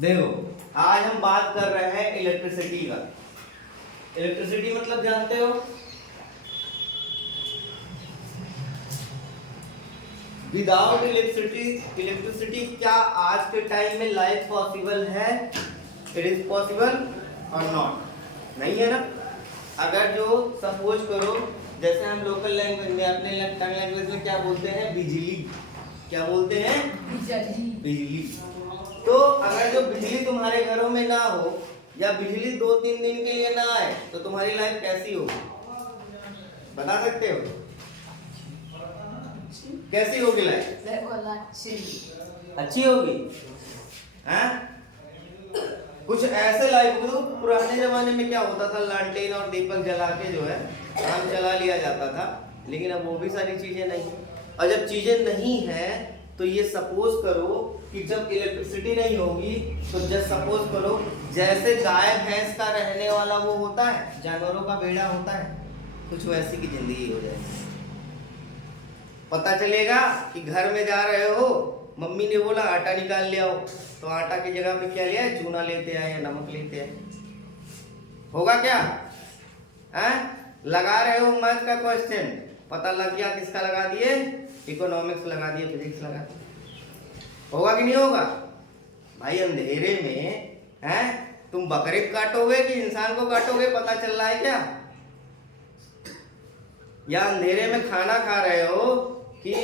देखो, आज हम बात कर रहे हैं इलेक्ट्रिसिटी का। इलेक्ट्रिसिटी मतलब जानते हो, विदाउट इलेक्ट्रिसिटी क्या आज के टाइम में लाइफ पॉसिबल है? इट इज पॉसिबल और नॉट? नहीं है ना। अगर जो सपोज करो, जैसे हम लोकल लैंग्वेज में, अपने टंग लैंग्वेज में क्या बोलते हैं? बिजली। क्या बोलते हैं? बिजली। तो अगर जो बिजली तुम्हारे घरों में ना हो, या बिजली 2-3 दिन के लिए ना आए, तो तुम्हारी लाइफ कैसी होगी? बता सकते हो? कैसी होगी लाइफ? अच्छी होगी। हैं? कुछ ऐसे लाइफ हो, पुराने जमाने में क्या होता था, लालटेन और दीपक जला के जो है काम चला लिया जाता था, लेकिन अब वो भी सारी चीजें नहीं। और जब चीजें नहीं है, तो ये सपोज करो कि जब इलेक्ट्रिसिटी नहीं होगी, तो जस्ट सपोज करो जैसे गाय भैंस का रहने वाला वो होता है, जानवरों का बेड़ा होता है, कुछ वैसी की जिंदगी हो जाएगी। पता चलेगा कि घर में जा रहे हो, मम्मी ने बोला आटा निकाल ले आओ, तो आटा की जगह पे क्या ले आए? चूना लेते आए या नमक लेते आए। होगा क्या? लगा रहे हो मैथ का क्वेश्चन, पता लग गया किसका लगा दिए? इकोनॉमिक्स लगा दिए, फिजिक्स लगा दिए। होगा कि नहीं होगा? भाई अंधेरे में तुम बकरे काटोगे कि इंसान को काटोगे, पता चल रहा है क्या? या अंधेरे में खाना खा रहे हो कि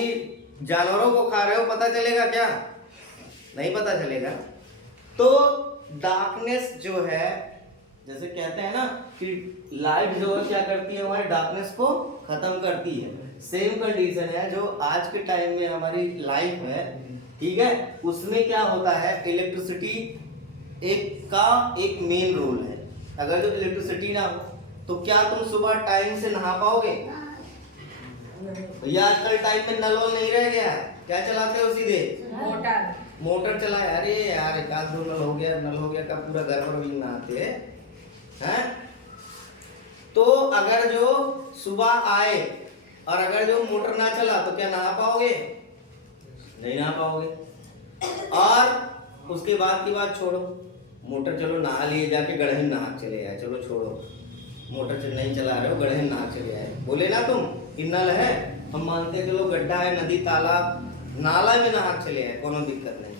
जानवरों को खा रहे हो, पता चलेगा क्या? नहीं पता चलेगा। तो डार्कनेस जो है, जैसे कहते हैं ना कि लाइट जो है क्या करती है? हमारे डार्कनेस को खत्म करती है। सेम कंडीशन है जो आज के टाइम में हमारी लाइफ है, ठीक है, उसमें क्या होता है? इलेक्ट्रिसिटी एक मेन रोल है। अगर जो इलेक्ट्रिसिटी ना हो, तो क्या तुम सुबह टाइम से नहा पाओगे? या आजकल टाइम में नल वल नहीं रह गया, क्या चलाते हो? सीधे मोटर चलाए। अरे यार, एक आध दो नल हो गया का पूरा घर पर भी नहाते हैं। तो अगर जो सुबह आए और अगर जो मोटर ना चला, तो क्या नहा पाओगे? नहीं नहा पाओगे। और उसके बाद की बात छोड़ो, मोटर चलो नहा लिए, जाके गढ़े में नहा चले आए, चलो छोड़ो, मोटर नहीं चला रहे हो, गढ़े में नहा चले आए, बोले ना तुम कि नल है, हम मानते चलो गड्ढा है, नदी तालाब नाला में नहा चले आए, कोनो दिक्कत नहीं।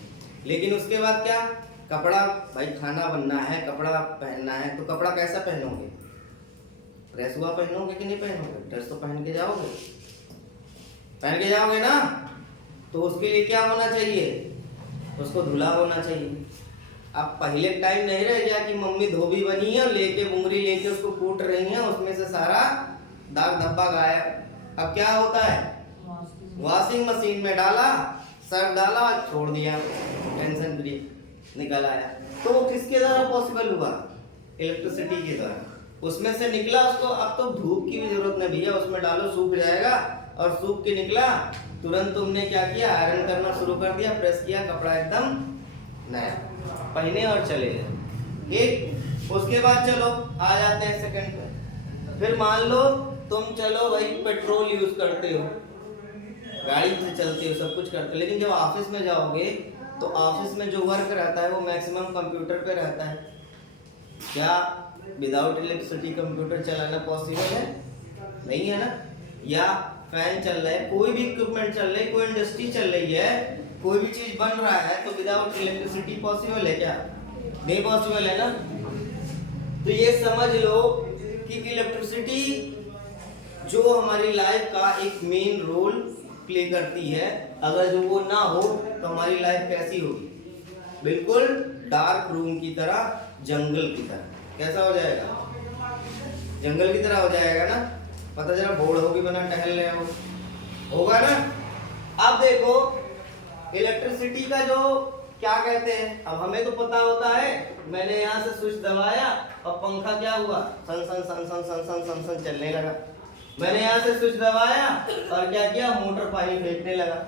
लेकिन उसके बाद क्या? कपड़ा, भाई खाना बनना है, कपड़ा पहनना है, तो कपड़ा कैसा पहनोगे? प्रेस हुआ पहनोगे कि नहीं पहनोगे? ड्रेस तो पहन के जाओगे ना। तो उसके लिए क्या होना चाहिए? उसको धुला होना चाहिए। अब पहले टाइम नहीं रह गया कि मम्मी धोबी बनी है, लेके बुंगरी लेके उसको कूट रही है, उसमें से सारा दाग धब्बा गायब। अब क्या होता है? वॉशिंग मशीन में डाला, सर्फ डाला, छोड़ दिया, टेंशन फ्री, निकल आया। तो किसके द्वारा पॉसिबल हुआ? इलेक्ट्रिसिटी के द्वारा। उसमें से निकला, उसको अब तो धूप की भी जरूरत नहीं भैया, उसमें डालो सूख जाएगा, और सूख के निकला, तुरंत तुमने क्या किया? आयरन करना शुरू कर दिया, प्रेस किया, कपड़ा एकदम नया, पहने और चले गए। एक उसके बाद चलो आ जाते हैं सेकंड पे। फिर मान लो तुम चलो भाई पेट्रोल यूज करते हो, गाड़ी से चलते हो, सब कुछ करते हो, लेकिन जब ऑफिस में जाओगे, तो ऑफिस में जो वर्क रहता है वो मैक्सिमम कंप्यूटर पे रहता है। क्या विदाउट इलेक्ट्रिसिटी कंप्यूटर चलाना पॉसिबल है? नहीं है ना। या फैन चल रहा है, कोई भी इक्विपमेंट चल रही है, कोई इंडस्ट्री चल रही है, कोई भी चीज बन रहा है, तो विदाउट इलेक्ट्रिसिटी पॉसिबल है क्या? नहीं पॉसिबल है ना। तो ये समझ लो कि इलेक्ट्रिसिटी जो हमारी लाइफ का एक मेन रोल प्ले करती है, अगर जो वो ना हो, तो हमारी लाइफ कैसी होगी? बिल्कुल डार्क रूम की तरह, जंगल की तरह। कैसा हो जाएगा? जंगल की तरह हो जाएगा ना। पता चला बोर्ड होगी बना टहल रहे हो, होगा ना। अब देखो इलेक्ट्रिसिटी का जो क्या कहते हैं, अब हमें तो पता होता है, मैंने यहाँ से स्विच दबाया और पंखा क्या हुआ? सन सन सन सन सन सन सन सन चलने लगा। मैंने यहाँ से स्विच दबाया और क्या किया? मोटर पानी फेंकने लगा।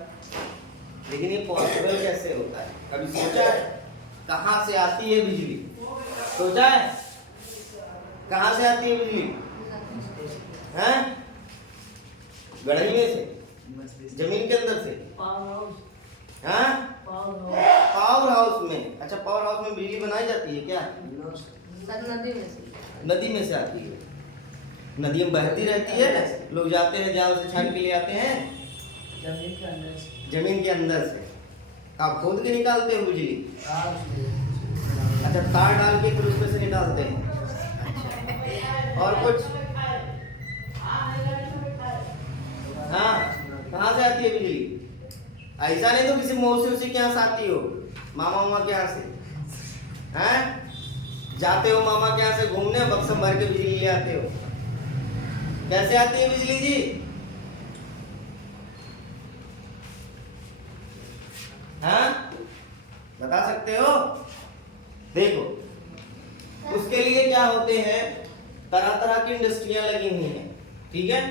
लेकिन ये पॉसिबल कैसे होता है? कभी सोचा है? कहाँ से आती है बिजली? सोचा है कहाँ से आती है बिजली? हैं? गढ़ई में से, जमीन के अंदर से, हाँ, पावर हाउस में। अच्छा, पावर हाउस में बिजली बनाई जाती है क्या? सर नदी में से। नदी में से आती है, नदी में बहती रहती है, लोग जाते हैं जाल से छान के ले आते हैं जमीन के अंदर से। जमीन के अंदर से। आप खोद के निकालते हो बिजली? अच्छा, तार डाल के फिर उसमें से निकालते हैं। अच्छा, और कुछ? हाँ, कहाँ से आती है बिजली? ऐसा नहीं तो किसी मौसी उसी के यहाँ से आती हो, मामा के यहाँ से हैं? जाते हो मामा के यहाँ से घूमने, बक्सा भर के बिजली ले आते हो। कैसे आती है बिजली जी? हाँ, बता सकते हो? देखो, उसके लिए क्या होते हैं, तरह तरह की इंडस्ट्रियां लगी हुई हैं, ठीक है?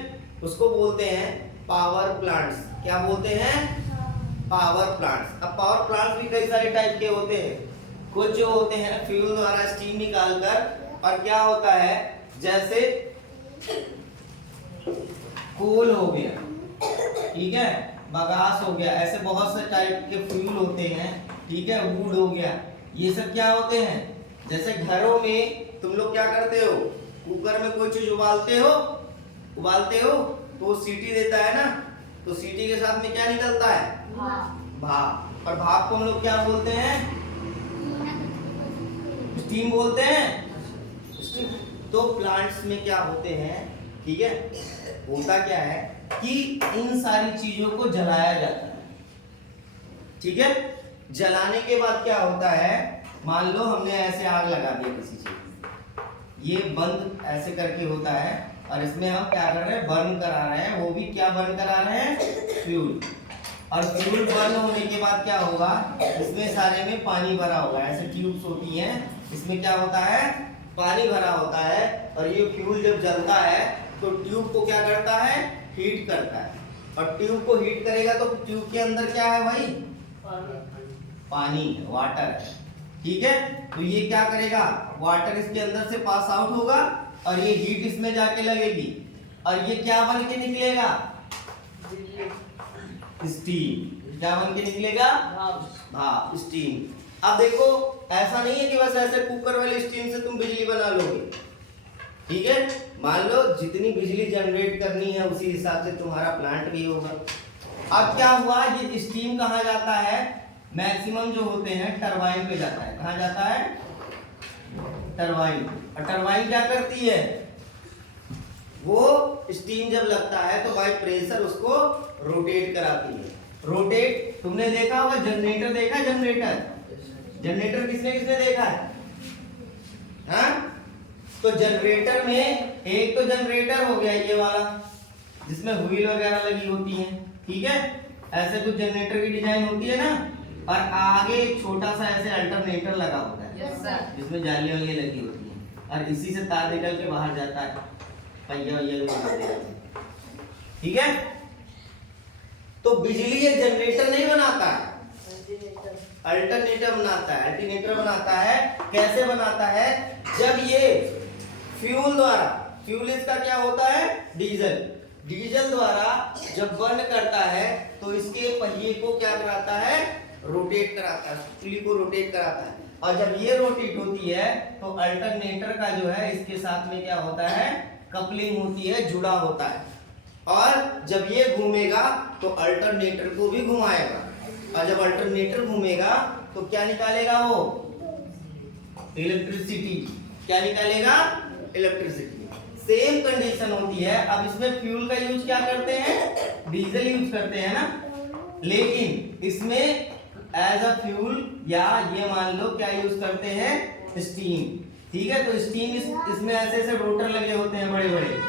उसको बोलते हैं पावर प्लांट्स। क्या बोलते हैं? Power plants. अब पावर प्लांट्स भी कई सारे टाइप के होते हैं। कुछ जो होते हैं फ्यूल द्वारा स्टीम निकालकर, और क्या होता है, जैसे कोल हो गया, ठीक है, बगास हो गया, ऐसे बहुत से टाइप के फ्यूल होते हैं, ठीक है, वुड हो गया, ये सब क्या होते हैं? जैसे घरों में तुम लोग क्या करते हो, कुकर में कोई चीज उबालते हो तो वो सीटी देता है ना, तो सीटी के साथ में क्या निकलता है? भाप। और भाप को हम लोग क्या बोलते हैं? स्टीम बोलते हैं। स्टीम। तो प्लांट्स में क्या होते हैं, ठीक है, होता क्या है कि इन सारी चीजों को जलाया जाता है, ठीक है? जलाने के बाद क्या होता है, मान लो हमने ऐसे आग लगा दिया किसी चीज में, ये बंद ऐसे करके होता है, और इसमें हम क्या कर रहे हैं, बर्न करा रहे हैं। वो भी क्या बर्न करा रहे हैं? फ्यूल। और फ्यूल बर्न होने के बाद क्या होगा, इसमें सारे में पानी भरा होगा, ऐसे ट्यूब्स होती हैं, इसमें क्या होता है, पानी भरा होता है, और ये फ्यूल जब जलता है तो ट्यूब को क्या करता है, हीट करता है, और ट्यूब को हीट करेगा तो ट्यूब के अंदर क्या है भाई? पानी, वाटर है, ठीक है? तो ये क्या करेगा, वाटर इसके अंदर से पास आउट होगा, और ये हीट इसमें जाके लगेगी, और ये क्या बन के निकलेगा? स्टीम। क्या बन के निकलेगा? भाप, स्टीम। अब देखो, ऐसा नहीं है कि बस ऐसे कुकर वाली स्टीम से तुम बिजली बना लोगे, ठीक है? मान लो जितनी बिजली जनरेट करनी है उसी हिसाब से तुम्हारा प्लांट भी होगा। अब क्या हुआ, ये स्टीम कहाँ जाता है, मैक्सिमम जो होते हैं टरबाइन पे जाता है। कहाँ जाता है? टरबाइन। और टरबाइन क्या करती है, वो स्टीम जब लगता है तो बाय प्रेशर उसको रोटेट कराती है। रोटेट, तुमने देखा होगा, जनरेटर देखा है? जनरेटर किसने किसने देखा है? हाँ? तो जनरेटर में एक तो जनरेटर हो गया ये वाला, जिसमें व्हील वगैरह लगी होती है, ठीक है, ऐसे कुछ जनरेटर की डिजाइन होती है ना, और आगे एक छोटा सा ऐसे अल्टरनेटर लगा होता है, जिसमें जाली वाली लगी होती है, और इसी से तार निकल के बाहर जाता है, पहिया बना देता है, ठीक है? तो बिजली ये जनरेटर नहीं बनाता है, अल्टरनेटर बनाता है। अल्टरनेटर बनाता है, कैसे बनाता है, जब ये फ्यूल द्वारा, फ्यूल इसका क्या होता है, डीजल द्वारा जब बर्न करता है तो इसके पहिए को क्या कराता है, रोटेट कराता है, पुली को रोटेट कराता है, और जब ये रोटेट होती है तो अल्टरनेटर का जो है इसके साथ में क्या होता है, कपलिंग होती है, जुड़ा होता है, और जब ये घूमेगा तो अल्टरनेटर को भी घुमाएगा, और जब अल्टरनेटर घूमेगा तो क्या निकालेगा, वो इलेक्ट्रिसिटी। क्या निकालेगा? इलेक्ट्रिसिटी। सेम कंडीशन होती है। अब इसमें फ्यूल का यूज क्या करते हैं, डीजल यूज करते हैं ना, लेकिन इसमें एज अ फ्यूल या ये मान लो क्या यूज करते हैं, स्टीम, ठीक है? तो स्टीम इसमें ऐसे ऐसे रोटर लगे होते हैं बड़े बड़े,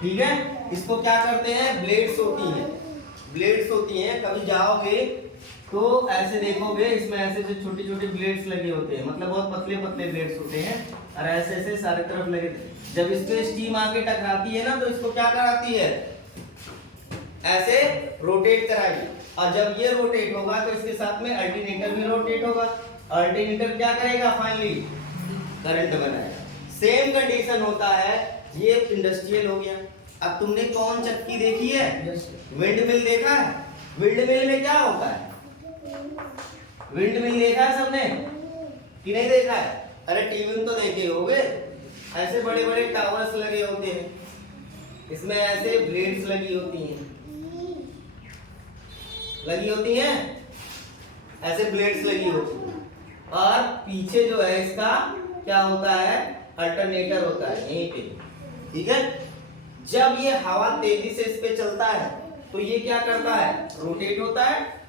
ठीक है? इसको क्या करते हैं, ब्लेड्स होती हैं, कभी जाओगे तो ऐसे देखोगे, इसमें ऐसे जो छोटी छोटी ब्लेड्स लगे होते हैं, मतलब बहुत पतले पतले ब्लेड्स होते हैं, और ऐसे ऐसे सारे तरफ लगे। जब इस पे स्टीम आके टकराती है ना, तो इसको क्या कराती है, ऐसे रोटेट कराएगी, और जब ये रोटेट होगा तो इसके साथ में अल्टरनेटर भी रोटेट होगा। अल्टरनेटर क्या करेगा, फाइनली करंट बनाएगा। सेम कंडीशन होता है, ये इंडस्ट्रियल हो गया। अब तुमने कौन चक्की देखी है, विंड मिल देखा है? विंड मिल में क्या होता है, विंड मिल देखा है सबने? कि नहीं देखा है? अरे टीवी में तो देखे होगे, ऐसे बड़े बड़े टावर्स लगे होते हैं, इसमें ऐसे ब्लेड्स लगी होती हैं, ऐसे ब्लेड्स लगी होती हैं, और पीछे जो है इसका क्या होता है, अल्टरनेटर होता है यहीं पे, ठीक है। जब ये हवा तेजी से इस पे चलता है तो ये क्या करता है, रोटेट होता है।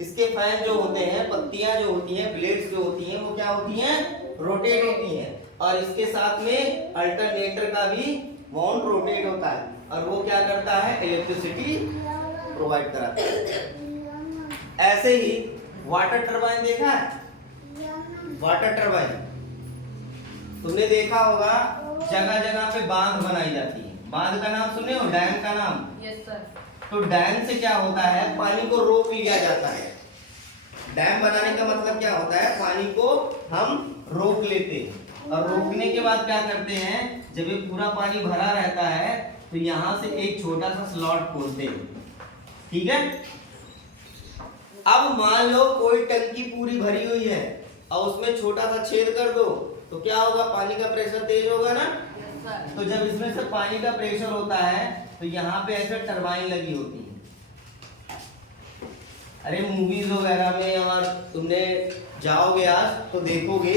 इसके फैन जो होते हैं, पत्तियां जो होती हैं, ब्लेड्स जो होती हैं, वो क्या होती हैं, रोटेट होती हैं, और इसके साथ में अल्टरनेटर का भी वाउंड रोटेट होता है, और वो क्या करता है, इलेक्ट्रिसिटी प्रोवाइड कराता है। ऐसे ही वाटर टरबाइन देखा है, वाटर टरबाइन तुमने देखा होगा, जगह जगह पे बांध बनाई जाती है। बांध का नाम सुने हो, डैम का नाम? Yes sir. तो डैम से क्या होता है, पानी को रोक लिया जाता है। डैम बनाने का मतलब क्या होता है, पानी को हम रोक लेते हैं, और रोकने के बाद क्या करते हैं, जब ये पूरा पानी भरा रहता है तो यहाँ से एक छोटा सा स्लॉट खोलते हैं, ठीक है। अब मान लो कोई टंकी पूरी भरी हुई है और उसमें छोटा सा छेद कर दो, तो क्या होगा, पानी का प्रेशर तेज होगा ना। Yes sir. तो जब इसमें से पानी का प्रेशर होता है तो यहाँ पे ऐसे टरबाइन लगी होती है। अरे मूवीज वगैरह में और तुमने जाओगे आज तो देखोगे,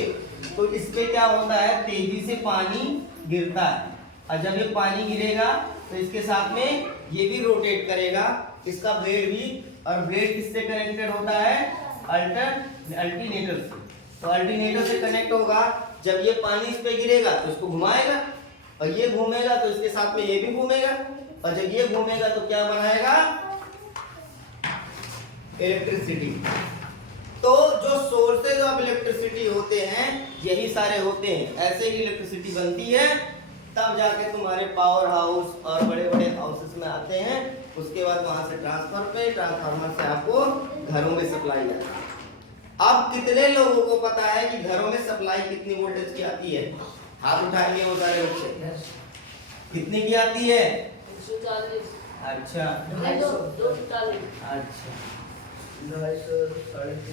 तो इस पे क्या होता है, तेजी से पानी गिरता है, और जब ये पानी गिरेगा तो इसके साथ में ये भी रोटेट करेगा, इसका ब्लेड भी, और ब्लेड किससे कनेक्टेड होता है, अल्टरनेटर से। तो अल्टरनेटर से कनेक्ट होगा, जब ये पानी इस पे गिरेगा तो इसको घुमाएगा, और ये घूमेगा तो इसके साथ में ये भी घूमेगा, और जब ये घूमेगा तो क्या बनाएगा, इलेक्ट्रिसिटी। तो जो सोर्सेज ऑफ इलेक्ट्रिसिटी होते हैं यही सारे होते हैं, ऐसे ही इलेक्ट्रिसिटी बनती है, तब जाके तुम्हारे पावर हाउस और बड़े बड़े हाउसेस में आते हैं, उसके बाद वहां से ट्रांसफार्मर से आपको घरों में सप्लाई जाती है। अब कितने लोगों को पता है कि घरों में सप्लाई कितनी वोल्टेज की आती है, हाथ उठाएंगे वो सारे बच्चे, कितनी की आती है, 140। अच्छा 240। अच्छा,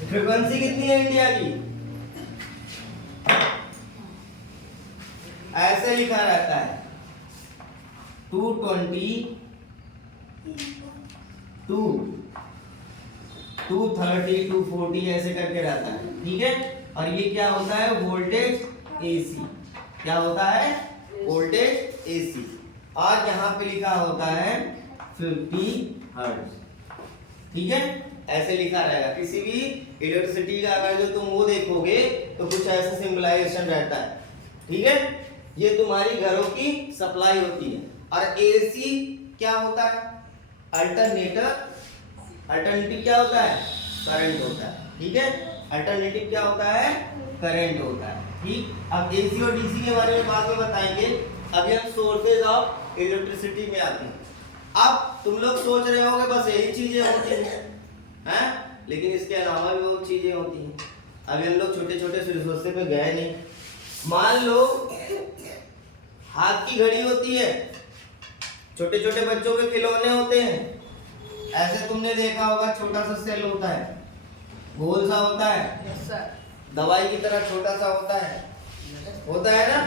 फ्रीक्वेंसी कितनी है इंडिया की, ऐसे लिखा रहता है 220, 230, 240 ऐसे करके रहता है, ठीक है। और ये क्या होता है, वोल्टेज एसी, क्या होता है, वोल्टेज एसी, और यहाँ पे लिखा होता है 50 हर्ट्ज, ठीक है, ऐसे लिखा रहेगा। किसी भी इलेक्ट्रिसिटी का अगर जो तुम वो देखोगे तो कुछ ऐसा सिंबलाइजेशन रहता है, ठीक है। ये तुम्हारी घरों की सप्लाई होती है। और एसी क्या होता है, अल्टरनेटिव क्या होता है, करंट होता है, ठीक है। अल्टरनेटिव क्या होता है, करंट होता है, ठीक। अब एसी और डीसी के बारे में बाद में बताएंगे, अभी हम सोर्सेज ऑफ इलेक्ट्रिसिटी में आते हैं। अब तुम लोग सोच रहे होंगे बस यही चीजें होती हैं, लेकिन इसके अलावा भी बहुत चीजें होती हैं। अभी हम लोग छोटे छोटे रिसोर्सेज पे गए नहीं। मान लो हाथ की घड़ी होती है, छोटे छोटे बच्चों के खिलौने होते हैं, ऐसे तुमने देखा होगा, छोटा सा सेल होता है, गोल सा होता है, यस सर। दवाई की तरह छोटा सा होता है ना,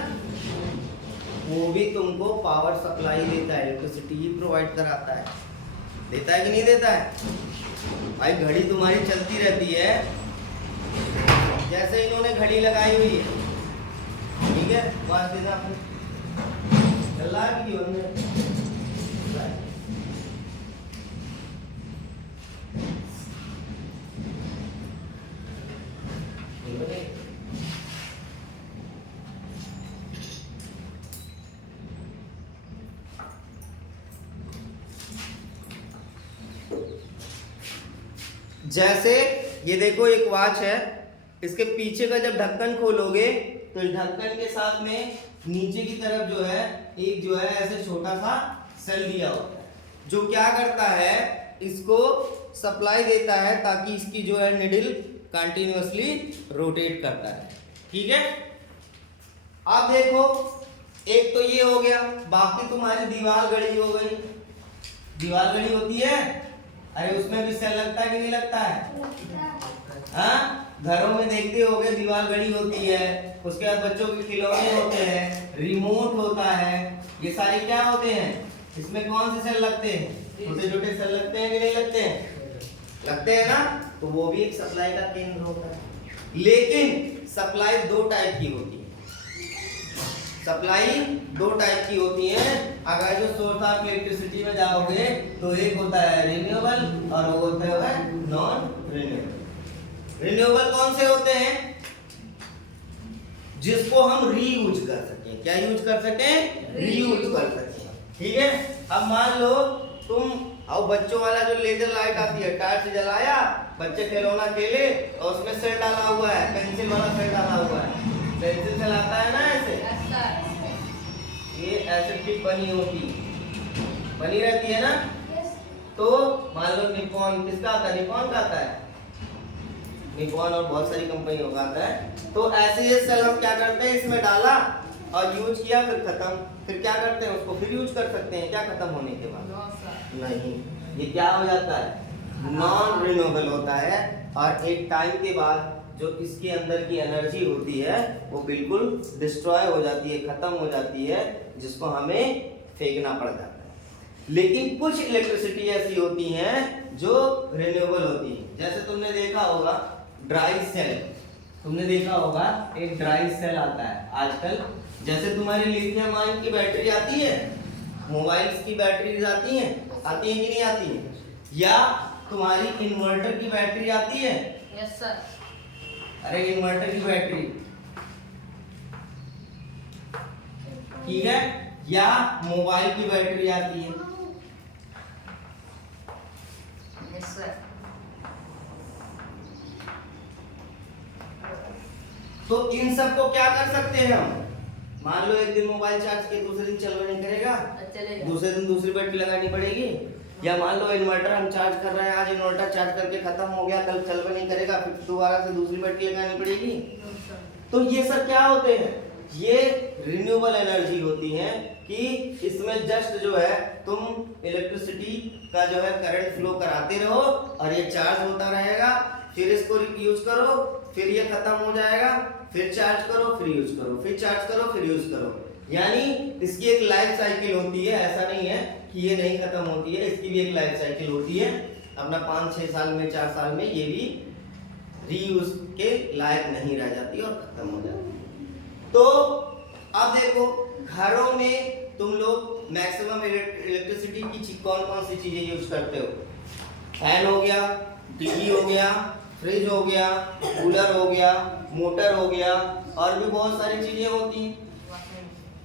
वो भी तुमको पावर सप्लाई देता है, इलेक्ट्रिसिटी ही प्रोवाइड कराता है, देता है कि नहीं देता है। भाई घड़ी तुम्हारी चलती रहती है, जैसे इन्होंने घड़ी लगाई हुई है, ठीक है, बात देना चल रहा है कि जीवन में, जैसे ये देखो एक वॉच है, इसके पीछे का जब ढक्कन खोलोगे तो इस ढक्कन के साथ में नीचे की तरफ जो है एक जो है ऐसे छोटा सा सेल दिया होता है, जो क्या करता है, इसको सप्लाई देता है ताकि इसकी जो है निडल कंटिन्यूअसली रोटेट करता है, ठीक है। अब देखो एक तो ये हो गया, बाकी तुम्हारी दीवार घड़ी हो गई, दीवार घड़ी होती है, अरे उसमें भी सेल लगता है कि नहीं लगता है, हाँ घरों में देखते होगे दीवार घड़ी होती है, उसके बाद बच्चों के खिलौने होते हैं, रिमोट होता है, ये सारे क्या होते हैं? इसमें कौन से सेल लगते हैं? छोटे छोटे सेल लगते हैं कि नहीं लगते हैं? लगते हैं ना। तो वो भी एक सप्लाई का केंद्र होता है। लेकिन सप्लाई दो टाइप की होती है। सप्लाई दो टाइप की होती है। अगर जो सोर्स ऑफ इलेक्ट्रिसिटी में जाओगे तो एक होता है रिन्यूएबल और वो होता है नॉन रिन्यूएबल। रिन्यूएबल कौन से होते हैं? जिसको हम रीयूज कर सकें। क्या यूज कर सकें? रीयूज कर सकें। ठीक है। अब मान लो तुम और बच्चों वाला जो लेजर लाइट आती है, टायर से जलाया, बच्चे खिलौना खेले और उसमें सेल डाला हुआ है, पेंसिल वाला सेल डाला हुआ है, पेंसिल से लाता है ना ऐसे, ये ऐसे टिप बनी होती, बनी रहती है ना। तो मान लो निकॉन, किसका आता है? निकॉन का आता है, निकॉन और बहुत सारी कंपनियों का आता है। तो ऐसे ये सेल हम क्या करते हैं, इसमें डाला और यूज किया, फिर खत्म। फिर क्या करते हैं, उसको फिर यूज कर सकते हैं क्या खत्म होने के बाद? नहीं, ये क्या हो जाता है? नॉन रिन्यूएबल होता है। और एक टाइम के बाद जो इसके अंदर की एनर्जी होती है वो बिल्कुल डिस्ट्रॉय हो जाती है, खत्म हो जाती है, जिसको हमें फेंकना पड़ जाता है। लेकिन कुछ इलेक्ट्रिसिटी ऐसी होती हैं जो रिन्यूएबल होती है। जैसे तुमने देखा होगा ड्राई सेल, तुमने देखा होगा एक ड्राई सेल आता है आजकल। जैसे तुम्हारी लिथियम आयन की बैटरी आती है, मोबाइल्स की बैटरीज आती हैं कि नहीं आती है? या तुम्हारी इन्वर्टर की बैटरी आती है? Yes sir. अरे इन्वर्टर की बैटरी, ठीक है, या मोबाइल की बैटरी आती है। Yes sir. तो इन सब को क्या कर सकते हैं हम? मान लो एक दिन मोबाइल चार्ज किया, दूसरे दिन चलवा नहीं करेगा, चलेगा। दूसरे दिन दूसरी बैटरी लगानी पड़ेगी। या मान लो इन्वर्टर हम चार्ज कर रहे हैं, आज इन्वर्टर चार्ज करके खत्म हो गया, कल चलवा नहीं करेगा, फिर दोबारा से दूसरी बैटरी लगानी पड़ेगी। तो ये सब क्या होते हैं? ये रिन्यूएबल एनर्जी होती है कि इसमें जस्ट जो है तुम इलेक्ट्रिसिटी का जो है करंट फ्लो कराते रहो और ये चार्ज होता रहेगा, फिर इसको यूज करो, फिर ये खत्म हो जाएगा, फिर चार्ज करो, फिर यूज करो, फिर चार्ज करो, फिर यूज करो। यानी इसकी एक लाइफ साइकिल होती है। ऐसा नहीं है कि ये नहीं खत्म होती है, इसकी भी एक लाइफ साइकिल होती है। अपना 5-6 साल में, 4 साल में ये भी रीयूज के लायक नहीं रह जाती और खत्म हो जाती है। तो अब देखो घरों में तुम लोग मैक्सिमम इलेक्ट्रिसिटी की कौन कौन सी चीजें यूज करते हो? फैन हो गया, टीवी हो गया, फ्रिज हो गया, कूलर हो गया, मोटर हो गया, और भी बहुत सारी चीजें होती हैं।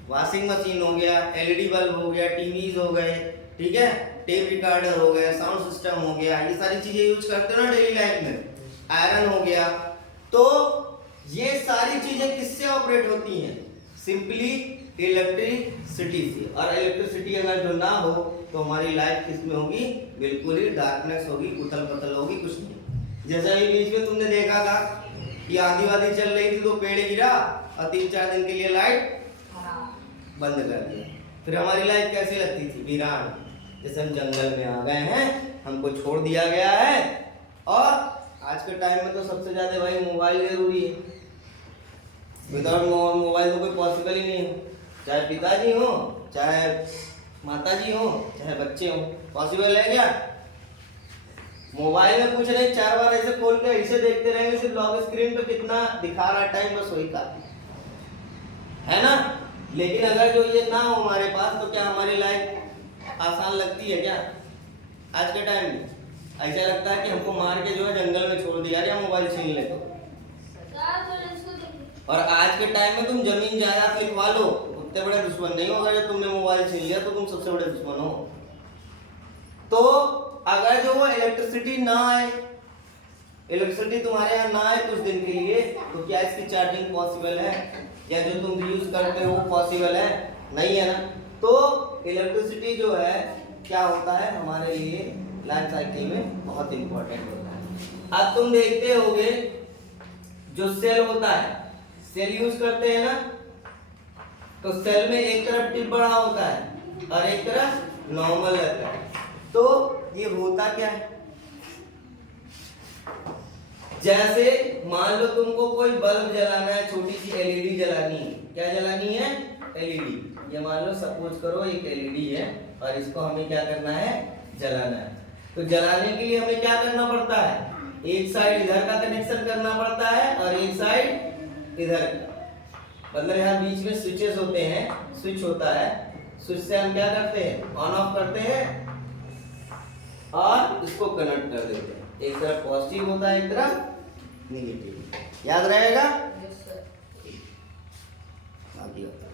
वॉशिंग मशीन हो गया, एलईडी बल्ब हो गया, टीवीज हो गए, ठीक है, टेप रिकॉर्डर हो गया, साउंड सिस्टम हो गया, ये सारी चीजें यूज करते हो ना डेली लाइफ में। आयरन हो गया। तो ये सारी चीजें किससे ऑपरेट होती हैं? सिंपली इलेक्ट्रिसिटी से। और इलेक्ट्रिसिटी अगर जो ना हो तो हमारी लाइफ किसमें होगी? बिल्कुल ही डार्कनेस होगी, उथल पुथल होगी, कुछ नहीं। जैसा अभी बीच में तुमने देखा था कि आंधी वादी चल रही थी तो पेड़ गिरा और 3-4 दिन के लिए लाइट बंद कर दिया। फिर हमारी लाइफ कैसी लगती थी? वीरान, जैसे हम जंगल में आ गए हैं, हमको छोड़ दिया गया है। और आज के टाइम में तो सबसे ज्यादा भाई मोबाइल जरूरी है। विदाउट मोबाइल तो कोई पॉसिबल ही नहीं है। चाहे पिताजी हो, चाहे माताजी हो, चाहे बच्चे हो, पॉसिबल है क्या? मोबाइल में कुछ नहीं, 4 बार ऐसे खोल के ऐसे देखते रहेंगे, सिर्फ लॉक स्क्रीन पे कितना दिखा रहा टाइम, बस वही काफी है ना। लेकिन अगर जो ये ना हो हमारे पास तो क्या हमारी लाइफ आसान लगती है क्या? आज के टाइम में ऐसा लगता है कि हमको मार के जो है जंगल में छोड़ दिया या मोबाइल छीन ले। तो और आज के टाइम में तुम जमीन जायदाद लिखवा लो, उतने बड़े दुश्मन नहीं होगा। जब तुमने मोबाइल छीन लिया तो तुम सबसे बड़े दुश्मन हो। तो अगर जो वो इलेक्ट्रिसिटी ना आए, इलेक्ट्रिसिटी तुम्हारे यहाँ ना आए कुछ दिन के लिए, तो क्या इसकी चार्जिंग पॉसिबल है? या जो तुम यूज करते हो वो पॉसिबल है? नहीं है ना। तो इलेक्ट्रिसिटी जो है क्या होता है हमारे लिए लाइफ साइकिल में बहुत इंपॉर्टेंट होता है। अब तुम देखते होगे जो सेल होता है, सेल यूज करते हैं ना, तो सेल में एक तरफ टिप बड़ा होता है और एक तरफ नॉर्मल रहता है। तो ये होता क्या है? जैसे मान लो तुमको कोई बल्ब जलाना है, छोटी सी एलईडी जलानी है। क्या जलानी है? एलईडी। ये मान लो सपोज करो एक एलईडी है और इसको हमें क्या करना है? जलाना है। तो जलाने के लिए हमें क्या करना पड़ता है? एक साइड इधर का कनेक्शन करना पड़ता है और एक साइड इधर का। मतलब यहाँ बीच में स्विचेस होते हैं, स्विच होता है। स्विच से हम क्या करते हैं? ऑन ऑफ करते हैं और इसको कनेक्ट कर देते हैं। एक तरफ पॉजिटिव होता है, एक तरफ नेगेटिव। याद रहेगा? Yes sir. आगे होता है।